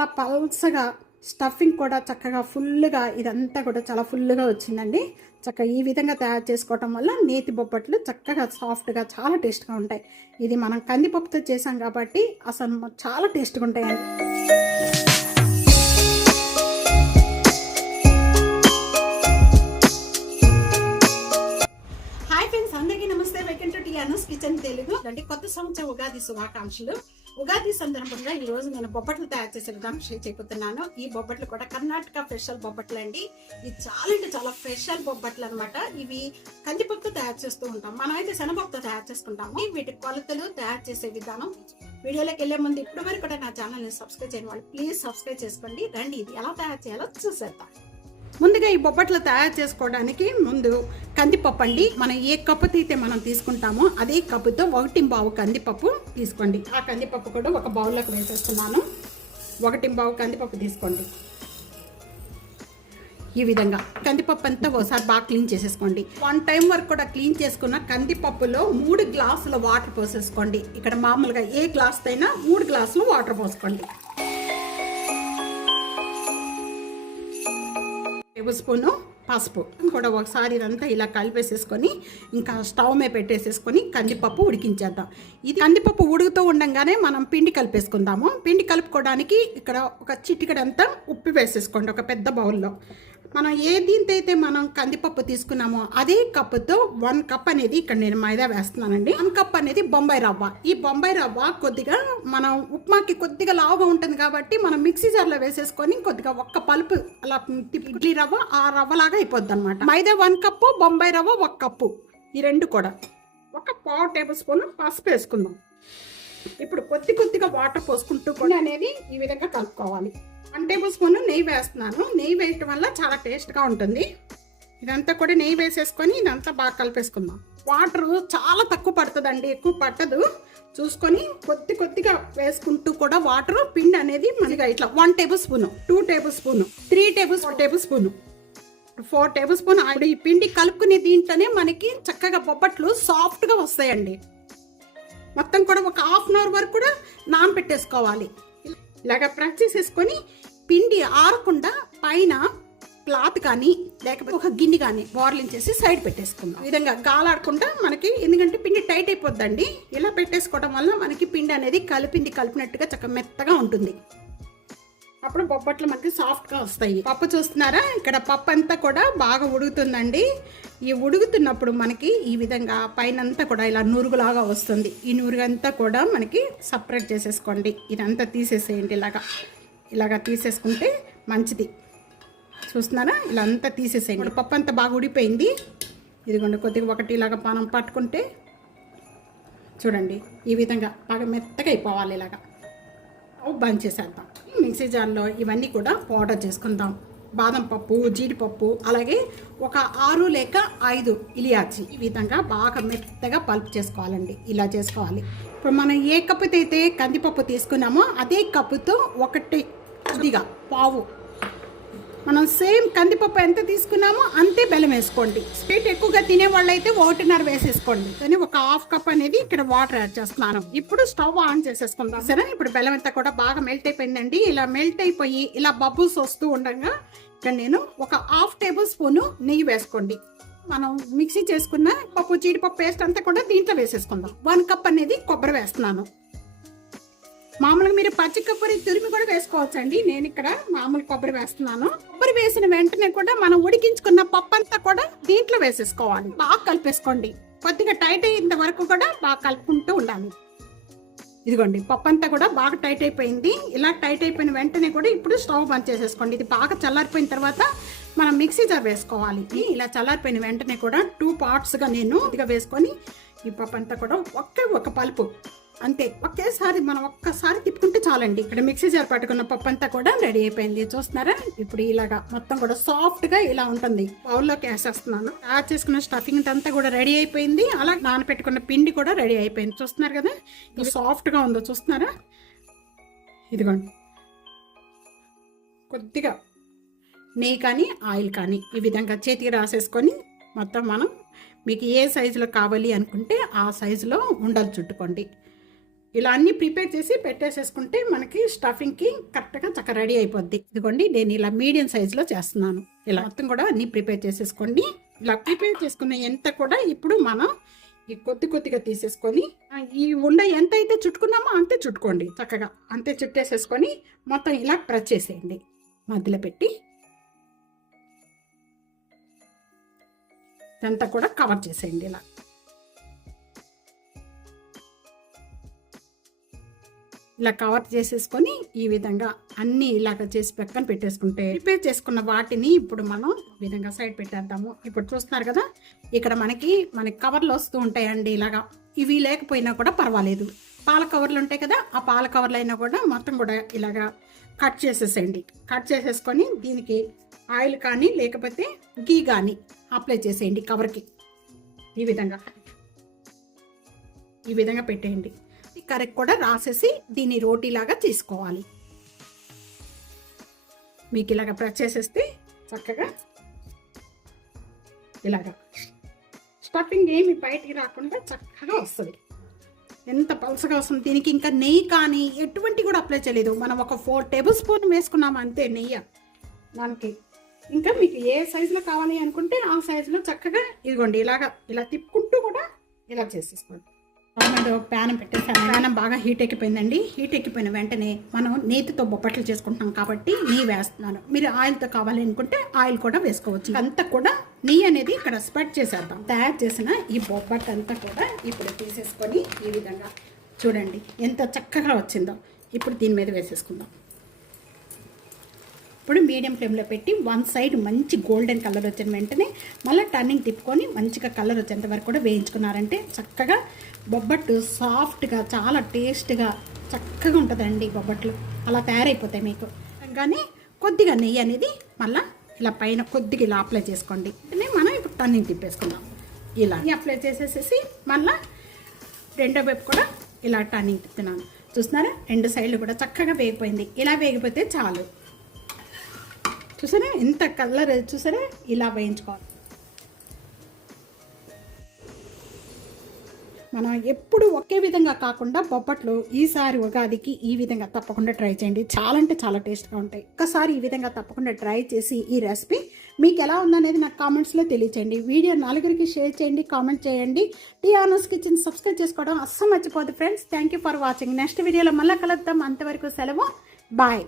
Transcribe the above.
చాలా పల్సగా, స్టఫింగ్ కూడా చక్కగా ఫుల్గా, ఇదంతా కూడా చాలా ఫుల్గా వచ్చిందండి. చక్కగా ఈ విధంగా తయారు చేసుకోవటం వల్ల నేతి బొబ్బట్లు చక్కగా సాఫ్ట్గా చాలా టేస్ట్గా ఉంటాయి. ఇది మనం కందిపప్పుతో చేసాం కాబట్టి అసలు చాలా టేస్ట్గా ఉంటాయండి. అందరికీ నమస్తే. Welcome to Tiana's kitchen Telugu. అంటే కొత్త సంవత్సరం ఉగాది శుభాకాంక్షలు. ఉగాది సందర్భంగా ఈ రోజు నేను బొబ్బట్లు తయారు చేసే విధానం షేర్ చేయబోతున్నాను. ఈ బొబ్బట్లు కూడా కర్ణాటక స్పెషల్ బొబ్బట్లు అండి. ఇది చాలా అంటే చాలా స్పెషల్ బొబ్బట్లు అనమాట. ఇవి కందిపప్పుతో తయారు చేస్తూ ఉంటాం, మనం అయితే శనగపప్పుతో తయారు చేసుకుంటాము. వీటి కొలతలు, తయారు చేసే విధానం వీడియోలోకి వెళ్లే ముందు ఇప్పటి వరకు కూడా నా ఛానల్ ని సబ్స్క్రైబ్ చేయని వాళ్ళు ప్లీజ్ సబ్స్క్రైబ్ చేసుకోండి. రండి ఇది ఎలా తయారు చేయాలో చూసేద్దాం. ముందుగా ఈ బొబ్బట్లు తయారు చేసుకోవడానికి ముందు కందిపప్పు అండి. మనం ఏ కప్పుతో అయితే మనం తీసుకుంటామో అదే కప్పుతో 1/4 కందిపప్పు తీసుకోండి. ఆ కందిపప్పు కూడా ఒక బౌల్లోకి వేసేస్తున్నాను. 1/4 కందిపప్పు తీసుకోండి. ఈ విధంగా కందిపప్పు అంతా ఒకసారి బాగా క్లీన్ చేసేసుకోండి. 1 టైం వరకు కూడా క్లీన్ చేసుకున్న కందిపప్పులో 3 గ్లాసుల వాటర్ పోసేసుకోండి. ఇక్కడ మామూలుగా ఏ గ్లాస్ అయినా 3 గ్లాసులు వాటర్ పోసుకోండి. టేబుల్ స్పూను పసుపు కూడా ఒకసారి ఇదంతా ఇలా కలిపేసేసుకొని ఇంకా స్టవ్ మీద పెట్టేసేసుకొని కందిపప్పు ఉడికించేద్దాం. ఇది కందిపప్పు ఉడుకుతూ ఉండగానే మనం పిండి కలిపేసుకుందాము. పిండి కలుపుకోవడానికి ఇక్కడ ఒక చిటికెడంతా ఉప్పు వేసేసుకోండి. ఒక పెద్ద బౌల్లో మనం ఏ దీంతో అయితే మనం కందిపప్పు తీసుకున్నామో అదే కప్పుతో 1 కప్ అనేది ఇక్కడ నేను మైదా వేస్తున్నానండి. 1 కప్ అనేది బొంబాయి రవ్వ. ఈ బొంబాయి రవ్వ కొద్దిగా మనం ఉప్మాకి కొద్దిగా లావుగా ఉంటుంది కాబట్టి మనం మిక్సీ జార్లో వేసేసుకొని కొద్దిగా ఒక్క పలుపు అలా ఇడ్లీ రవ్వ ఆ రవ్వలాగా అయిపోద్ది అనమాట. మైదా 1 కప్పు, బొంబాయి రవ్వ 1 కప్పు, ఈ రెండు కూడా ఒక 1/4 టేబుల్ స్పూన్ పసుపు వేసుకుందాం. ఇప్పుడు కొద్దిగా వాటర్ పోసుకుంటూ కూడా అనేది ఈ విధంగా కలుపుకోవాలి. 1 టేబుల్ స్పూన్ నెయ్యి వేస్తున్నాను. నెయ్యి వేయటం వల్ల చాలా టేస్ట్గా ఉంటుంది. ఇదంతా కూడా నెయ్యి వేసేసుకొని ఇదంతా బాగా కలిపేసుకుందాం. వాటర్ చాలా తక్కువ పడుతుందండి, ఎక్కువ పట్టదు. చూసుకొని కొద్దిగా వేసుకుంటూ కూడా వాటర్ పిండి అనేది మనకి ఇట్లా 1 table spoon, 2 table spoon, 3 table spoon, 4 table spoon. ఈ పిండి కలుపుకునే దీంట్లోనే మనకి చక్కగా బొబ్బట్లు సాఫ్ట్గా వస్తాయండి. మొత్తం కూడా ఒక ½ అన్ అవర్ వరకు కూడా నానబెట్టేసుకోవాలి. ఇలాగ ప్రెస్ చేసేసుకొని పిండి ఆరకుండా పైన క్లాత్ కానీ లేకపోతే ఒక గిన్నె కానీ బోర్లించేసి సైడ్ పెట్టేసుకుందాం. ఈ విధంగా గాలాడకుండా మనకి, ఎందుకంటే పిండి టైట్ అయిపోద్దండి. ఇలా పెట్టేసుకోవడం వల్ల మనకి పిండి అనేది కలిపినట్టుగా చక్కగా మెత్తగా ఉంటుంది. అప్పుడు బొబ్బట్లు మనకి సాఫ్ట్గా వస్తాయి. పప్పు చూస్తున్నారా, ఇక్కడ పప్పు అంతా కూడా బాగా ఉడుకుతుందండి. ఈ ఉడుకుతున్నప్పుడు మనకి ఈ విధంగా పైనంతా కూడా ఇలా నురుగులాగా వస్తుంది. ఈ నురుగంతా కూడా మనకి సపరేట్ చేసేసుకోండి. ఇదంతా తీసేసేయండి. ఇలాగా తీసేసుకుంటే మంచిది. చూస్తున్నారా, ఇలా అంతా తీసేసేయండి. ఇప్పుడు పప్పు అంతా బాగా ఉడిపోయింది. ఇదిగోండి కొద్దిగా ఒకటి ఇలాగ మనం పట్టుకుంటే చూడండి ఈ విధంగా బాగా మెత్తగా అయిపోవాలి. ఇలాగా బంద్ చేసేద్దాం. మిక్సీ జార్లో ఇవన్నీ కూడా పౌడర్ చేసుకుందాం. బాదం పప్పు, జీడిపప్పు, అలాగే ఒక 6 లేక 5 ఇలియాచి. ఈ విధంగా బాగా మెత్తగా పల్ప్ చేసుకోవాలండి. ఇలా చేసుకోవాలి. ఇప్పుడు మనం ఏ కప్పుతో అయితే కందిపప్పు తీసుకున్నామో అదే కప్పుతో 1 కొద్దిగా పావు, మనం సేమ్ కందిపప్పు ఎంత తీసుకున్నామో అంతే బెల్లం వేసుకోండి. స్వీట్ ఎక్కువగా తినే వాళ్ళు అయితే 1.5 వేసేసుకోండి. కానీ ఒక ½ కప్ అనేది ఇక్కడ వాటర్ యాడ్ చేస్తున్నాను. ఇప్పుడు స్టవ్ ఆన్ చేసేసుకుందాం. సరే, ఇప్పుడు బెల్లం అంతా కూడా బాగా మెల్ట్ అయిపోయిందండి. ఇలా మెల్ట్ అయిపోయి ఇలా బబుల్స్ వస్తూ ఉండగా ఇక్కడ నేను ఒక ½ టేబుల్ స్పూన్ నెయ్యి వేసుకోండి. మనం మిక్సీ చేసుకున్న పప్పు, జీడిపప్పు పేస్ట్ అంతా కూడా దీంట్లో వేసేసుకుందాం. 1 కప్ అనేది కొబ్బరి వేస్తున్నాను. మామూలుగా మీరు పచ్చి కొబ్బరి తురిమి కూడా వేసుకోవచ్చండి. నేను ఇక్కడ మామూలు కొబ్బరి వేస్తున్నాను. కొబ్బరి వేసిన వెంటనే కూడా మనం ఉడికించుకున్న పప్పు అంతా కూడా దీంట్లో వేసేసుకోవాలి. బాగా కలిపేసుకోండి. కొద్దిగా టైట్ అయ్యేంత వరకు కూడా బాగా కలుపుకుంటూ ఉండాలి. ఇదిగోండి పప్పు అంతా కూడా బాగా టైట్ అయిపోయింది. ఇలా టైట్ అయిపోయిన వెంటనే కూడా ఇప్పుడు స్టవ్ బంద్ చేసేసుకోండి. ఇది బాగా చల్లారిపోయిన తర్వాత మనం మిక్సీ జార్ వేసుకోవాలి. ఇలా చల్లారిపోయిన వెంటనే కూడా 2 పార్ట్స్గా నేను ఇదిగా వేసుకొని ఈ పప్పు అంతా కూడా ఒక పలుపు అంతే ఒకేసారి మనం ఒక్కసారి తిప్పుకుంటే చాలండి. ఇక్కడ మిక్సీ జార్ పట్టుకున్న పప్పు అంతా కూడా రెడీ అయిపోయింది. చూస్తున్నారా, ఇప్పుడు ఇలాగా మొత్తం కూడా సాఫ్ట్గా ఇలా ఉంటుంది. బౌల్లోకి వేసేస్తున్నాను. తయారు చేసుకున్న స్టఫింగ్ అంతా కూడా రెడీ అయిపోయింది. అలా నానపెట్టుకున్న పిండి కూడా రెడీ అయిపోయింది. చూస్తున్నారు కదా ఇది సాఫ్ట్గా ఉందో. చూస్తున్నారా, ఇదిగోండి కొద్దిగా నెయ్యి కానీ ఆయిల్ కానీ ఈ విధంగా చేతికి రాసేసుకొని మొత్తం మనం మీకు ఏ సైజులో కావాలి అనుకుంటే ఆ సైజులో ఉండలు చుట్టుకోండి. ఇలా అన్నీ ప్రిపేర్ చేసి పెట్టేసేసుకుంటే మనకి స్టఫింగ్కి కరెక్ట్గా చక్కగా రెడీ అయిపోద్ది. ఇదిగోండి నేను ఇలా మీడియం సైజులో చేస్తున్నాను. ఇలా మొత్తం కూడా అన్నీ ప్రిపేర్ చేసేసుకోండి. ఇలా ప్రిపేర్ చేసుకున్న ఎంత కూడా ఇప్పుడు మనం ఈ కొద్దిగా తీసేసుకొని ఈ ఉండ ఎంత అయితే చుట్టుకున్నామో అంతే చుట్టుకోండి. చక్కగా అంతే చుట్టేసేసుకొని మొత్తం ఇలా ప్రెస్ చేసేయండి. మధ్యలో పెట్టి ఇదంతా కూడా కవర్ చేసేయండి. ఇలా కవర్ చేసేసుకొని ఈ విధంగా అన్నీ ఇలాగ చేసి పక్కన పెట్టేసుకుంటే ప్రిపేర్ చేసుకున్న వాటిని ఇప్పుడు మనం ఈ విధంగా సైడ్ పెట్టేద్దాము. ఇప్పుడు చూస్తున్నారు కదా, ఇక్కడ మనకి కవర్లు వస్తూ ఉంటాయండి. ఇలాగా ఇవి లేకపోయినా కూడా పర్వాలేదు. పాల కవర్లు ఉంటాయి కదా, ఆ పాల కవర్లు అయినా కూడా మొత్తం కూడా ఇలాగా కట్ చేసేసేయండి. కట్ చేసేసుకొని దీనికి ఆయిల్ కానీ లేకపోతే గీ కానీ అప్లై చేసేయండి కవర్కి. ఈ విధంగా పెట్టేయండి. కరెక్ట్ కూడా రాసేసి దీన్ని రోటీలాగా తీసుకోవాలి. మీకు ఇలాగ ప్రెస్ చేసేస్తే చక్కగా ఇలాగా స్టఫింగ్ ఏమి బయటికి రాకుండా చక్కగా వస్తుంది. ఎంత పలుసగా వస్తుంది. దీనికి ఇంకా నెయ్యి కానీ ఎటువంటి కూడా అప్లై చేయలేదు. మనం ఒక 4 టేబుల్ స్పూన్ వేసుకున్నాము అంతే నెయ్యి దానికి. ఇంకా మీకు ఏ సైజులో కావాలి అనుకుంటే ఆ సైజులో చక్కగా ఇదిగోండి ఇలా తిప్పుకుంటూ కూడా ఇలా చేసేసుకోండి. ప్యాన్ పెట్టేసాను. ప్యాన్ బాగా హీట్ ఎక్కిపోయిందండి. హీట్ ఎక్కిపోయిన వెంటనే మనం నేతితో బొబ్బట్లు చేసుకుంటున్నాం కాబట్టి నెయ్యి వేస్తున్నాను. మీరు ఆయిల్తో కావాలి అనుకుంటే ఆయిల్ కూడా వేసుకోవచ్చు. అంతా కూడా నెయ్యి అనేది ఇక్కడ స్ప్రెడ్ చేసేద్దాం. తయారు చేసిన ఈ బొబ్బట్టు అంతా కూడా ఇప్పుడు తీసేసుకొని ఈ విధంగా చూడండి ఎంత చక్కగా వచ్చిందో. ఇప్పుడు దీని మీద వేసేసుకుందాం. ఇప్పుడు మీడియం ఫ్లేమ్లో పెట్టి 1 సైడ్ మంచి గోల్డెన్ కలర్ వచ్చిన వెంటనే మళ్ళీ టర్నింగ్ తిప్పుకొని మంచిగా కలర్ వచ్చేంత వరకు కూడా వేయించుకున్నారంటే చక్కగా బొబ్బట్టు సాఫ్ట్గా చాలా టేస్ట్గా చక్కగా ఉంటుందండి. బొబ్బట్లు అలా తయారైపోతాయి మీకు. కానీ కొద్దిగా నెయ్యి అనేది మళ్ళీ ఇలా పైన కొద్దిగా ఇలా అప్లై చేసుకోండి. మనం ఇప్పుడు టర్నింగ్ తిప్పేసుకుందాం. ఇలా అప్లై చేసేసేసి మళ్ళీ రెండో వైపు కూడా ఇలా టర్నింగ్ తిప్పుతున్నాను. చూస్తున్నారా, 2 సైడ్లు కూడా చక్కగా వేగిపోయింది. ఇలా వేగిపోతే చాలు. చూసారా ఎంత కలర్, చూసారా ఇలా వేయించుకోవాలి. మనం ఎప్పుడు ఒకే విధంగా కాకుండా బొబ్బట్లు ఈసారి ఉగాదికి ఈ విధంగా తప్పకుండా ట్రై చేయండి. చాలా అంటే చాలా టేస్ట్గా ఉంటాయి. ఒక్కసారి ఈ విధంగా తప్పకుండా ట్రై చేసి ఈ రెసిపీ మీకు ఎలా ఉందనేది నాకు కామెంట్స్లో తెలియచేయండి. వీడియో 4 షేర్ చేయండి, కామెంట్ చేయండి. టియానోస్ కిచెన్ సబ్స్క్రైబ్ చేసుకోవడం అస్సలు మర్చిపోదు friends. Thank you for watching. Next వీడియోలో మళ్ళీ కలుద్దాం. అంతవరకు సెలవు. బాయ్.